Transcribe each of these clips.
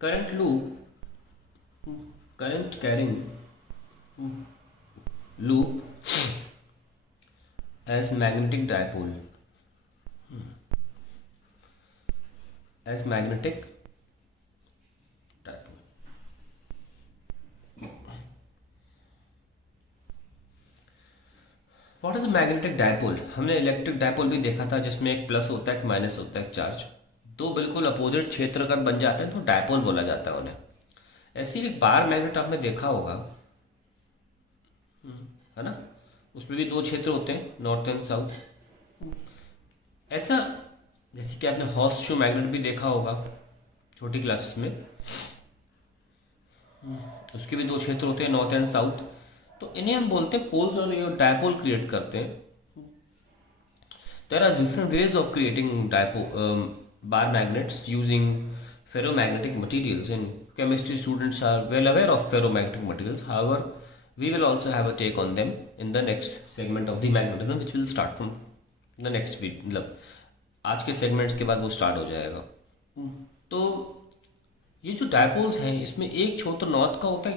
current loop, current carrying loop as magnetic dipole, as magnetic dipole. What is magnetic dipole? हमने electric dipole भी देखा था जिसमें एक प्लस होता है एक माइनस होता है एक चार्ज, दो बिल्कुल अपोजिट क्षेत्र अगर बन जाते हैं तो डायपोल बोला जाता है उन्हें। ऐसे ही एक बार मैग्नेट आपने देखा होगा, है ना, उसमें भी दो क्षेत्र होते हैं, नॉर्थ एंड साउथ। ऐसा जैसे कि आपने हॉर्स शू मैग्नेट भी देखा होगा छोटी क्लासेस में, उसके भी दो क्षेत्र होते हैं, नॉर्थ एंड साउथ। तो इन्हें हम बोलते हैं पोल्स और ये डायपोल क्रिएट करते हैं। There are different ways of creating dipole bar magnets using ferromagnetic materials, and chemistry students are well aware of ferromagnetic materials. However, we will also have a take on them in the next segment of the magnetism, which will start from the next week. मतलब आज के segments के बाद वो start हो जाएगा। तो ये जो डायपोल्स हैं इसमें एक क्षेत्र नॉर्थ का होता है,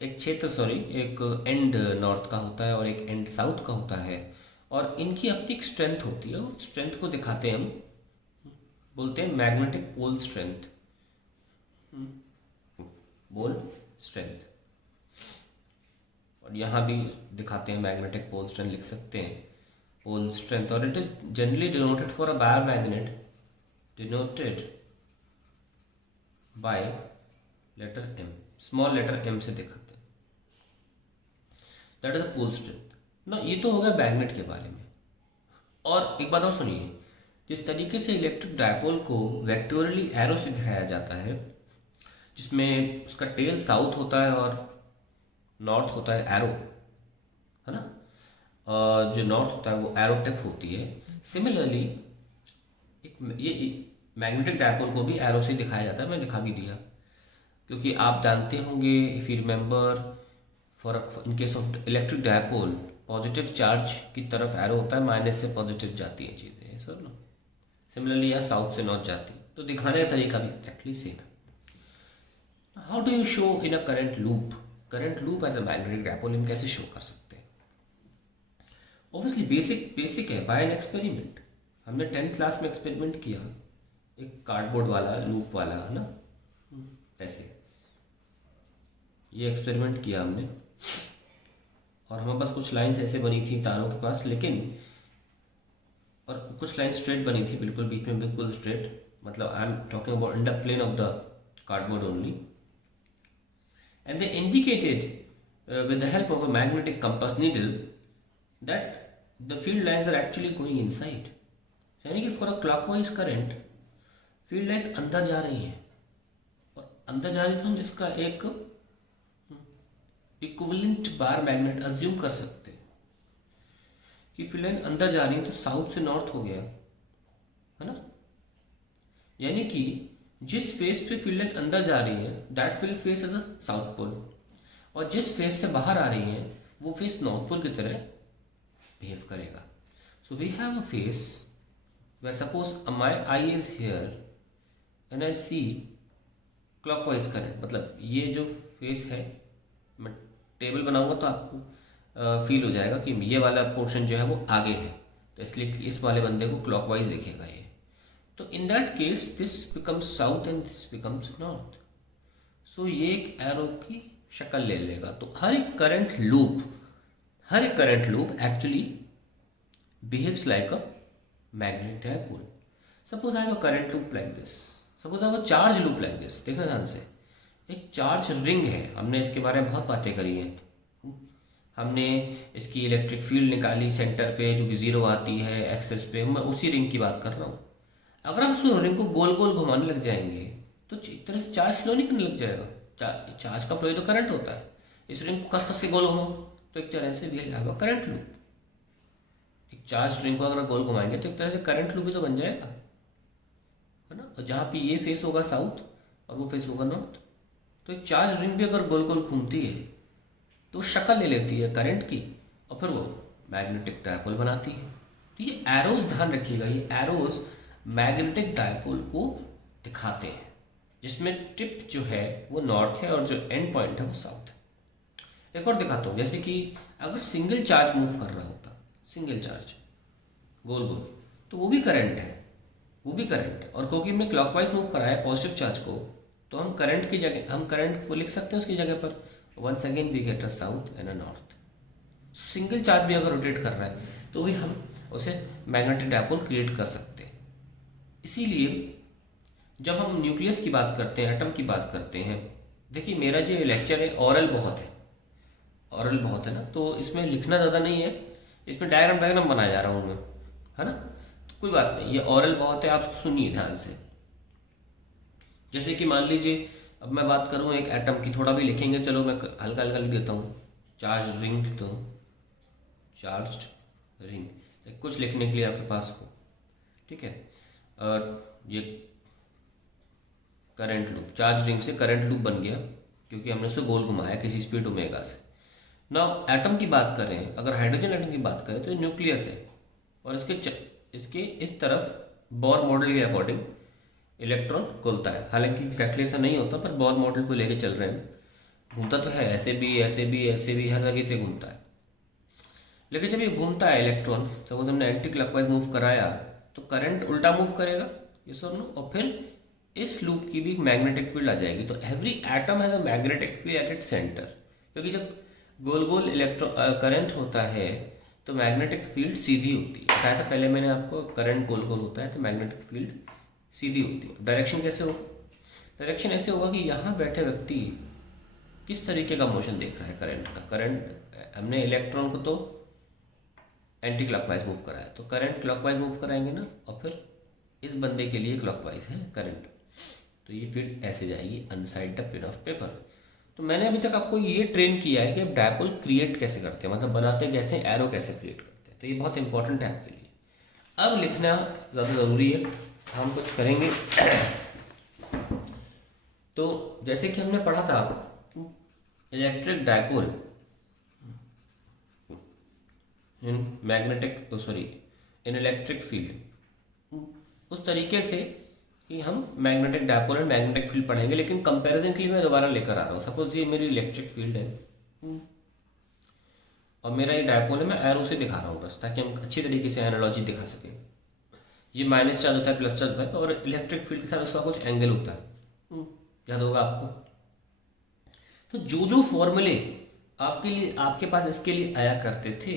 एक क्षेत्र एक एंड नॉर्थ का होता है और एक एंड साउथ का होता है, और इनकी अपनी एक स्ट्रेंथ होती है। और स्ट्रेंथ को दिखाते हैं हम, बोलते हैं magnetic pole strength, pole strength. और यहाँ भी दिखाते हैं मैग्नेटिक पोल स्ट्रेंथ, लिख सकते हैं पोल स्ट्रेंथ। और it is generally denoted for a bar magnet, denoted by letter m, small letter m से दिखाते हैं। That is a pole strength ना। ये तो हो गया मैग्नेट के बारे में। और एक बात और सुनिए, जिस तरीके से इलेक्ट्रिक डायपोल को वेक्टोरियली एरो से दिखाया जाता है, जिसमें उसका टेल साउथ होता है और नॉर्थ होता है एरो, है ना, और जो नॉर्थ होता है वो एरो टिप होती है। सिमिलरली ये मैग्नेटिक डायपोल को भी एरो से दिखाया जाता है। मैं दिखा भी दिया, क्योंकि आप जानते होंगे, if you remember, for in case of electric dipole positive charge की तरफ एरो होता है, माइनस से पॉजिटिव जाती है चीज़ें, सब ना। सिमिलरली या साउथ से नॉर्थ जाती, तो दिखाने का तरीका भी एक्जैक्टली सेम है। How do you show in a current loop? Current loop as a magnetic dipole हम कैसे शो कर सकते हैं? ऑब्वियसली बेसिक है, बाय एन एक्सपेरिमेंट। हमने 10th क्लास में एक्सपेरिमेंट किया, एक कार्डबोर्ड वाला लूप वाला, है ना, ऐसे ये एक्सपेरिमेंट किया हमने। और हमारे पास कुछ लाइंस ऐसे बनी थी तारों के पास, लेकिन और कुछ लाइन स्ट्रेट बनी थी, बिल्कुल बीच में बिल्कुल स्ट्रेट, मतलब I am talking about in the plane of the cardboard only, and they indicated with the help of a magnetic compass needle that the field lines are actually going inside. यानी कि for a clockwise current field lines अंदर जा रही हैं, और अंदर जा रही तो हम इसका एक इक्विवेलेंट बार मैग्नेट अज्यूम कर सकते हैं कि फील्ड लाइन अंदर जा रही है, तो साउथ से नॉर्थ हो गया, है ना। यानी कि जिस फेस पे फील्ड लाइन अंदर जा रही है that will face as a south pole, और जिस फेस से बाहर आ रही है वो फेस नॉर्थ पोल की तरह बिहेव करेगा। So we have a face where suppose my eye is here and I see clockwise current, मतलब ये जो फेस है, मैं टेबल बनाऊंगा तो आपको फील हो जाएगा कि ये वाला पोर्शन जो है वो आगे है, तो इसलिए इस वाले बंदे को क्लॉकवाइज दिखेगा ये। तो in that case this becomes south and this becomes north. So ये एक एरो की शक्ल ले लेगा। तो हर एक current loop actually behaves like a magnetic dipole. Suppose I have a current loop like this, suppose I have a charge loop like this. देखना ध्यान से, एक चार्ज रिंग है, हमने इसके बारे में बहुत बातें करी हैं। हमने इसकी इलेक्ट्रिक फील्ड निकाली सेंटर पे, जो कि जीरो आती है एक्सेस पे। मैं उसी रिंग की बात कर रहा हूँ। अगर आप उस रिंग को गोल गोल घुमाने लग जाएंगे तो एक तरह से चार्ज फ्लो नहीं करने लग जाएगा। चार्ज का फ्लो तो करंट होता है। इस रिंग को कस कस के गोल घुमाओ तो एक तरह से we have a current loop. एक चार्ज रिंग को अगर गोल घुमाएंगे तो एक तरह से करंट लूप भी तो बन जाएगा, है ना। और जहाँ पे ये फेस होगा साउथ और वो फेस होगा नॉर्थ, तो एक चार्ज रिंग भी अगर गोल गोल घूमती है तो शक्ल ले लेती है करंट की, और फिर वो मैग्नेटिक डायपोल बनाती है। तो ये एरोज ध्यान रखिएगा, ये एरोज मैग्नेटिक डायपोल को दिखाते हैं, जिसमें टिप जो है वो नॉर्थ है और जो एंड पॉइंट है वो साउथ है। एक और दिखाता हूँ, जैसे कि अगर सिंगल चार्ज मूव कर रहा होता, सिंगल चार्ज गोल गोल, तो वो भी करंट है, वो भी करंट है। और क्योंकि हमने क्लॉकवाइज मूव करा है पॉजिटिव चार्ज को, तो हम करंट की जगह हम करंट को लिख सकते हैं उसकी जगह पर once again we get a south and a north. Single charge भी अगर रोटेट कर रहा है तो भी हम उसे मैग्नेटिक डायपोल क्रिएट कर सकते हैं। इसीलिए जब हम न्यूक्लियस की बात करते हैं, एटम की बात करते हैं, देखिए मेरा जो लेक्चर है ऑरल बहुत है, ऑरल बहुत है ना, तो इसमें लिखना ज़्यादा नहीं है, इसमें डायग्राम बनाया जा रहा हूँ मैं, है ना। तो कोई बात नहीं, ये ऑरल बहुत है, आप सुनिए ध्यान से। जैसे कि मान लीजिए अब मैं बात करूँ एक एटम की, थोड़ा भी लिखेंगे, चलो मैं हल्का हल्का लिख देता हूँ, चार्ज रिंग लिखता हूँ, चार्ज रिंग, कुछ लिखने के लिए आपके पास हो, ठीक है। और ये करंट लूप, चार्ज रिंग से करंट लूप बन गया क्योंकि हमने उसे गोल घुमाया किसी स्पीड ओमेगा से। नाउ एटम की बात कर रहे हैं, अगर हाइड्रोजन एटम की बात करें तो न्यूक्लियस है और इसके इस तरफ बोर मॉडल के अकॉर्डिंग इलेक्ट्रॉन घूमता है। हालांकि एक्जैक्टली ऐसा नहीं होता, पर बोर मॉडल को लेके चल रहे हैं, घूमता तो है, ऐसे भी ऐसे भी ऐसे भी, हर जगह से घूमता है। लेकिन जब ये घूमता है इलेक्ट्रॉन, सपोज हमने एंटी क्लॉकवाइज मूव कराया तो करंट उल्टा मूव करेगा, यस और नो, और फिर इस लूप की भी मैग्नेटिक फील्ड आ जाएगी। तो every atom has a magnetic field at its centre, क्योंकि जब गोल गोल करंट होता है तो मैग्नेटिक फील्ड सीधी होती है। बताया था पहले मैंने आपको, करंट गोल गोल होता है तो मैग्नेटिक फील्ड सीधी होती है। डायरेक्शन कैसे हो, डायरेक्शन ऐसे होगा कि यहाँ बैठे व्यक्ति किस तरीके का मोशन देख रहा है करंट का। करंट हमने इलेक्ट्रॉन को तो एंटी क्लॉकवाइज मूव कराया, तो करंट क्लॉकवाइज मूव कराएंगे ना, और फिर इस बंदे के लिए क्लॉकवाइज है करंट, तो ये फील्ड ऐसे जाएगी onside the pin of paper. तो मैंने अभी तक आपको ये ट्रेन किया है कि आप डायपोल क्रिएट कैसे करते हैं, मतलब बनाते कैसे, एरो कैसे क्रिएट करते हैं, तो ये बहुत इंपॉर्टेंट है आपके लिए। अब लिखना ज़्यादा ज़रूरी है, हम कुछ करेंगे। तो जैसे कि हमने पढ़ा था electric dipole in magnetic in electric field, उस तरीके से कि हम magnetic dipole and magnetic field पढ़ेंगे। लेकिन कंपैरिजन के लिए मैं दोबारा लेकर आ रहा हूँ। सपोज ये मेरी इलेक्ट्रिक फील्ड है और मेरा ये डायपोल है, मैं एरो से दिखा रहा हूँ बस, ताकि हम अच्छी तरीके से एनालॉजी दिखा सकें। ये माइनस चार्ज होता है, प्लस चार्ज होता है, और इलेक्ट्रिक फील्ड के साथ उसका कुछ एंगल होता है, याद होगा आपको। तो जो जो फॉर्मूले आपके लिए, आपके पास इसके लिए आया करते थे,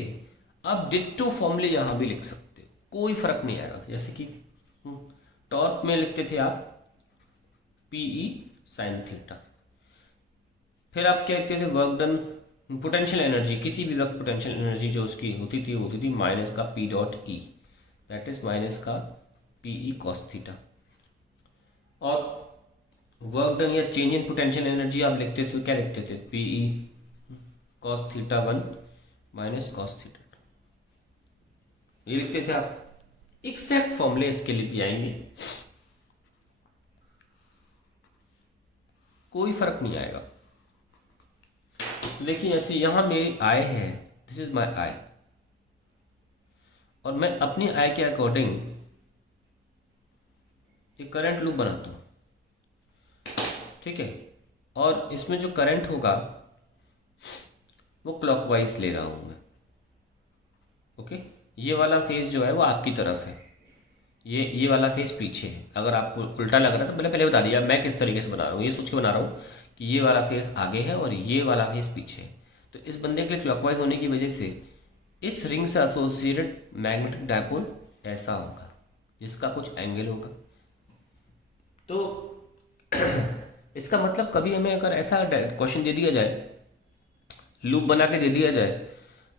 आप डिट्टो फॉर्मूले यहाँ भी लिख सकते हो, कोई फर्क नहीं आएगा। जैसे कि टॉर्क में लिखते थे आप पीई साइन थीटा, फिर आप क्या लिखते थे, वर्क डन, पोटेंशियल एनर्जी, किसी भी वक्त पोटेंशियल एनर्जी जो उसकी होती थी माइनस का p dot e, that is minus का पीई कॉस थीटा। और वर्क डन या चेंज इन पोटेंशियल एनर्जी आप लिखते थे, क्या लिखते थे, p e cos theta 1 minus cos theta 2, ये लिखते थे आप। एग्जैक्ट फॉर्मूले इसके लिए भी आएंगे, कोई फर्क नहीं आएगा। देखिए जैसे यहां मेरी आई है, दिस इज माई आई, और मैं अपनी आई के अकॉर्डिंग एक करंट लूप बनाता हूं, ठीक है। और इसमें जो करंट होगा वो क्लॉकवाइज ले रहा हूं मैं, ओके। ये वाला फेस जो है वो आपकी तरफ है, ये वाला फेस पीछे है। अगर आपको उल्टा लग रहा है तो पहले बता दिया मैं किस तरीके से बना रहा हूँ, ये सोच के बना रहा हूँ कि ये वाला फेस आगे है और ये वाला फेस पीछे है। तो इस बंदे के लिए क्लॉकवाइज होने की वजह से इस रिंग से एसोसिएटेड मैग्नेटिक डायपोल ऐसा होगा, जिसका कुछ एंगल होगा। तो इसका मतलब कभी हमें अगर ऐसा क्वेश्चन दे दिया जाए, लूप बना के दे दिया जाए,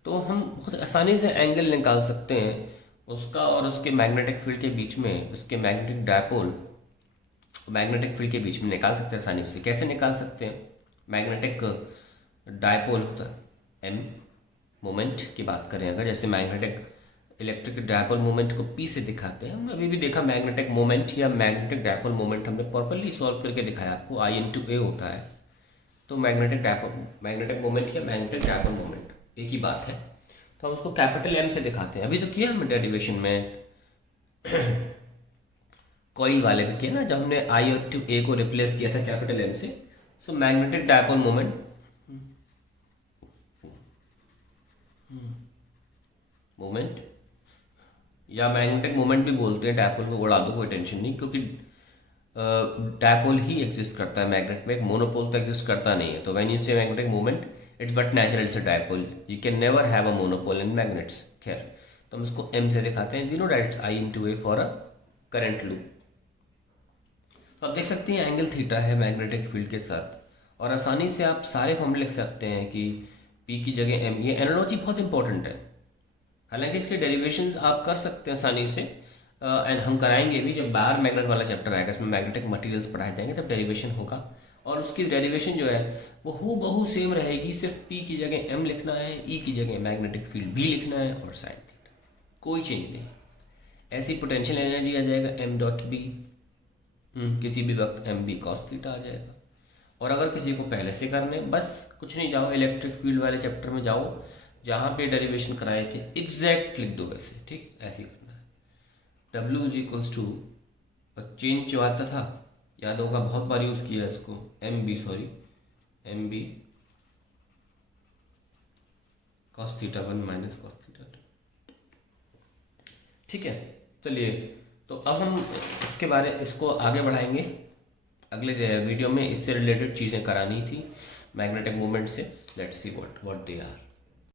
तो हम बहुत आसानी से एंगल निकाल सकते हैं उसका और उसके मैग्नेटिक फील्ड के बीच में, उसके मैग्नेटिक डायपोल मैग्नेटिक फील्ड के बीच में निकाल सकते हैं आसानी से। कैसे निकाल सकते हैं, मैग्नेटिक डायपोल होता है एम, मोमेंट की बात करें अगर, जैसे मैग्नेटिक इलेक्ट्रिक डायपोल मोमेंट को पी से दिखाते हैं। हमने अभी भी देखा मैग्नेटिक मोमेंट या मैग्नेटिक डायपोल मोमेंट हमने प्रॉपर्ली सॉल्व करके दिखाया आपको, I/A होता है। तो मैग्नेटिक मोमेंट या मैग्नेटिक डायपोल मोमेंट एक ही बात है, तो हम उसको कैपिटल एम से दिखाते हैं। अभी तो किया हमने डेरिवेशन में कॉइल वाले भी किया ना, जब हमने आई टू ए को रिप्लेस किया था कैपिटल एम से। सो मैग्नेटिक डायपोल मोमेंट या मैग्नेटिक मोमेंट भी बोलते हैं, डायपोल को उड़ा दो कोई टेंशन नहीं, क्योंकि डायपोल ही एग्जिस्ट करता है मैग्नेट में, एक मोनोपोल तो एग्जिस्ट करता नहीं है। तो when you say magnetic moment it's but natural it's a dipole, you can never have a monopole in magnets. खैर, तो हम इसको एम से दिखाते हैं, we know that it's I into A for a current loop. तो आप देख सकते हैं एंगल थीटा है मैग्नेटिक फील्ड के साथ, और आसानी से आप सारे फॉर्मूले लिख सकते हैं कि पी की जगह एम। ये एनालॉजी बहुत इंपॉर्टेंट है, हालांकि इसके डेरिवेशंस आप कर सकते हैं आसानी से, एंड हम कराएंगे भी जब बाहर मैग्नेट वाला चैप्टर आएगा, इसमें मैग्नेटिक मटेरियल्स पढ़ाए जाएंगे तब डेरिवेशन होगा। और उसकी डेरिवेशन जो है वो हूबहू सेम रहेगी, सिर्फ पी की जगह एम लिखना है, ई की जगह मैग्नेटिक फील्ड भी लिखना है और साइन थीटा, कोई चेंज नहीं। ऐसी पोटेंशियल एनर्जी आ जाएगा एम डॉट बी, किसी भी वक्त एम बी कॉस थीटा आ जाएगा। और अगर किसी को पहले से करने, बस कुछ नहीं, जाओ इलेक्ट्रिक फील्ड वाले चैप्टर में जाओ, जहाँ पे डेरिवेशन कराए थे एग्जैक्ट लिख दो वैसे, ठीक, ऐसे ही करना है। W is equals to change जो आता था, याद होगा बहुत बार यूज़ किया इसको, m b cos theta 1 minus cos theta 2, ठीक है। चलिए, तो अब हम इसको आगे बढ़ाएंगे अगले वीडियो में। इससे रिलेटेड चीज़ें करानी थी मैग्नेटिक मूवमेंट से, let's see what they are.